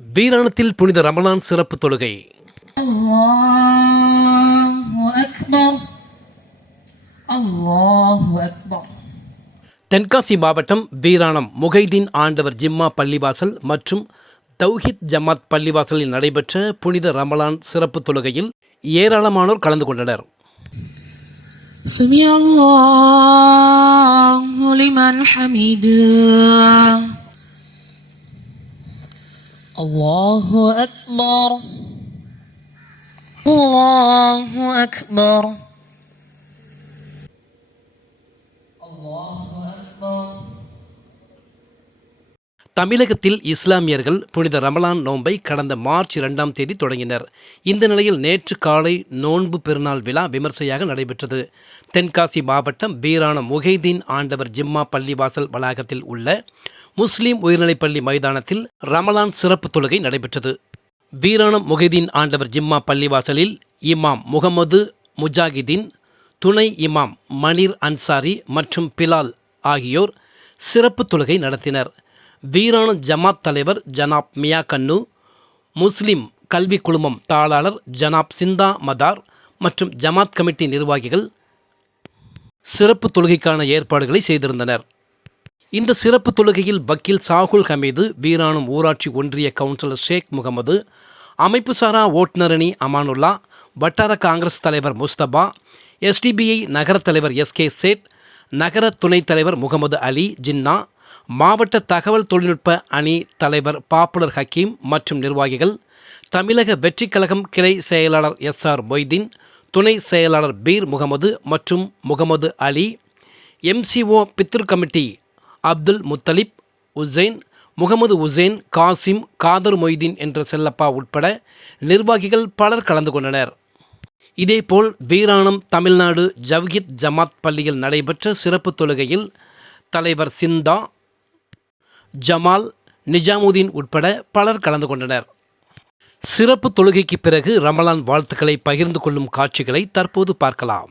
வீராணத்தில் புனித ரமலான் சிறப்பு தொழுகை الله أكبر الله أكبر தென்காசி மாவட்டம் வீராணம் முகைதீன் ஆண்டவர் ஜிம்மா பள்ளிவாசல் மற்றும் தௌஹித் ஜமாத் பள்ளிவாசலில் நடைபெற்ற புனித ரமலான் சிறப்பு தொழுகையில் ஏராளமானோர் கலந்து கொண்டனர் سمع الله لمن حمده الله أكبر الله أكبر الله أكبر தமிழகத்தில் இஸ்லாமியர்கள் புனித ரமலான் நோன்பை கடந்த மார்ச் இரண்டாம் தேதி தொடங்கினர் இந்த நிலையில் நேற்று காலை நோன்பு பெருநாள் விழா விமர்சையாக நடைபெற்றது தென்காசி மாவட்டம் வீராணம் முகைதீன் ஆண்டவர் ஜிம்மா பள்ளிவாசல் வளாகத்தில் உள்ள முஸ்லீம் உயர்நிலைப்பள்ளி மைதானத்தில் ரமலான் சிறப்பு தொழுகை நடைபெற்றது. வீராணம் முகைதீன் ஆண்டவர் ஜிம்மா பள்ளிவாசலில் இமாம் முகமது முஜாகிதீன் துணை இமாம் மணிர் அன்சாரி மற்றும் பிலால் ஆகியோர் சிறப்பு தொழுகை நடத்தினர். வீராணம் ஜமாத் தலைவர் ஜனாப் மியா கன்னு முஸ்லிம் கல்வி குழுமம் தாளாளர் ஜனாப் சிந்தா மதார் மற்றும் ஜமாத் கமிட்டி நிர்வாகிகள் சிறப்பு தொழுகைக்கான ஏற்பாடுகளை செய்திருந்தனர். இந்த சிறப்பு தொழுகையில் வக்கீல் சாகுல் ஹமீது வீராணம் ஊராட்சி ஒன்றிய கவுன்சிலர் ஷேக் முகமது அமைப்பு சாரா ஓட்டுநரணி அமானுல்லா வட்டார காங்கிரஸ் தலைவர் முஸ்தபா எஸ்டிபிஐ நகர தலைவர் எஸ் கே சேட் நகர துணைத் தலைவர் முகமது அலி ஜின்னா மாவட்ட தகவல் தொழில்நுட்ப அணி தலைவர் பாப்புலர் ஹக்கீம் மற்றும் நிர்வாகிகள் தமிழக வெற்றிக் கழகம் கிளை செயலாளர் எஸ் ஆர் மொய்தீன் துணை செயலாளர் பீர் முகமது மற்றும் முகமது அலி எம்சிஓ பித்ரு கமிட்டி அப்துல் முத்தலிப் உசைன் முகமது உசேன் காசிம் காதர் மொய்தீன் என்ற செல்லப்பா உட்பட நிர்வாகிகள் பலர் கலந்து கொண்டனர். இதேபோல் வீராணம் தமிழ்நாடு ஜவ்ஹித் ஜமாத் பள்ளியில் நடைபெற்ற சிறப்பு தொழுகையில் தலைவர் சிந்தா ஜமால் நிஜாமுதீன் உட்பட பலர் கலந்து கொண்டனர். சிறப்பு தொழுகைக்கு பிறகு ரமலான் வாழ்த்துக்களை பகிர்ந்து கொள்ளும் காட்சிகளை தற்போது பார்க்கலாம்.